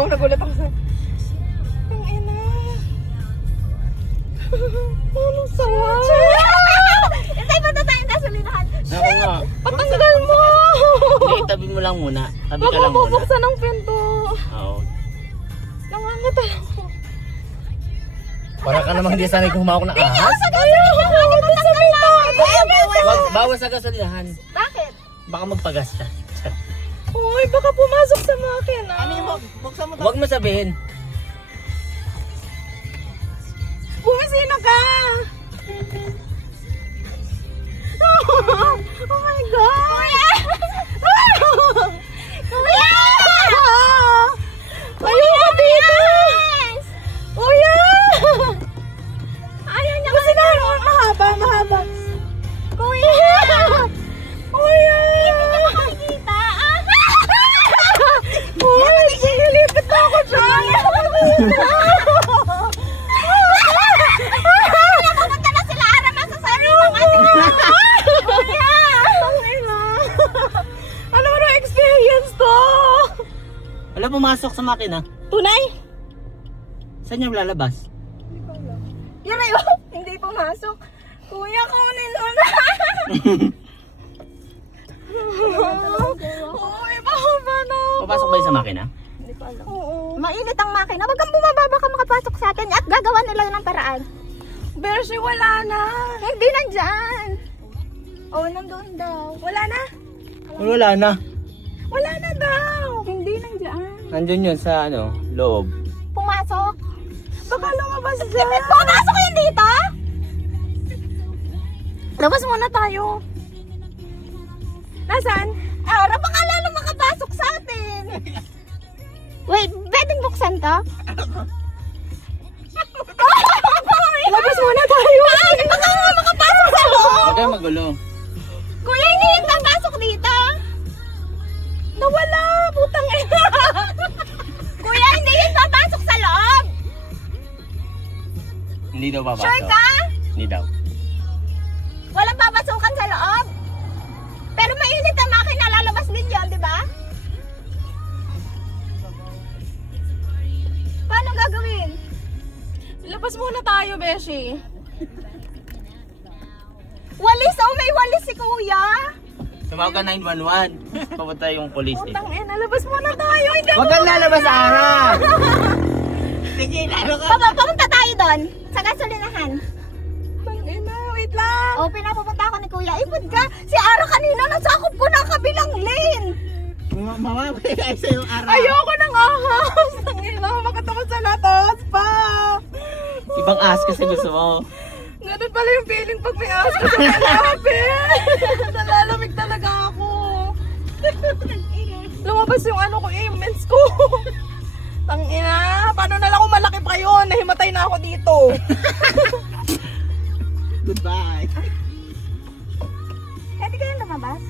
no, nagulat ako sa... Ang ina. Anong sawa? Intay pa na tayong gasolinahan. Ako nga. Patanggal mo! Hindi, tabi mo lang muna. Tabi ka Baka lang muna. bubuksan ang pinto. Oo. Nangangatal ako. Para ka namang hindi sanay kung humawak ng ahas. Sa gasolinahan, di mo tanggal namin. Wag, bawas sa gasolinahan. Bakit? Baka magpagas ka. Uy, baka pumasok sa makina. Buksan mo Huwag mo sabihin. Bumisina ka! Oh my God! Kuya! Kuya! Ayaw ka dito! Yes! Kuya! Ayaw niya Kasi na, mahaba, mahaba. Kuya! Kuya! Hindi niya makakita. Uy, sinilipit na ako dyan! Pupunta na sila Ara, masasabi ng ating Kuya! Ano ba na experience to? Wala pumasok sa makina. Tunay? Saan niya lalabas? Yan ay, hindi pumasok. Kuya, kunin mo na. Uy, baka na. Papasok ba yun sa makina? Oo. Mainit ang makina. Huwag kang bumaba, baka makapasok sa atin at gagawa nila ng paraan. Bersy, wala na. Hindi nandyan. Oh, nandun daw. Wala na? Wala na. Wala na daw. Hindi nandyan. Nandun yun sa ano, loob. Pumasok. Baka lumabas dyan. Pumasok yun dito? Labas muna tayo. Nasaan? Ara, baka lalo makapasok sa atin. Wait, pwedeng buksan to? Labas muna tayo. Baka nga makapasok sa loob. Huwag kayo magulo. Kuya, hindi yung papasok dito. Nawala. Putang ina. Kuya, hindi yung papasok sa loob. Hindi daw papasok. Sure ka? Hindi daw. Walang papasukan sa loob. Pero mainit ang makina, lalabas din yun, di ba? Paano gagawin? Labas muna tayo, Beshi. Walis, oh, may walis si kuya. Tumawag ka 911. Papunta yung police eh. Putang ina. Labas muna tayo. Hindi Huwag kang lalabas, Ara! Sige, lalo ka. Papunta tayo doon, sa gasolinahan. Putang ina. Wait lang. Oh, pinapupunta ako ni kuya. Ipod ka, si Ara kanina nasakop ko na kabilang lane. Mamamay kayo sa'yo, Ara. Ayoko ng ahas. Ang ina. Makatapos sa latas pa. Ibang ahas kasi gusto mo. Ganun pala yung feeling pag may ahas ka sa malapit. Nalalamig talaga ako. Lumabas yung ano ko, immense ko. Tangina, paano na lang kung malaki pa yun? Nahimatay na ako dito. Goodbye. Pwede kayong lumabas?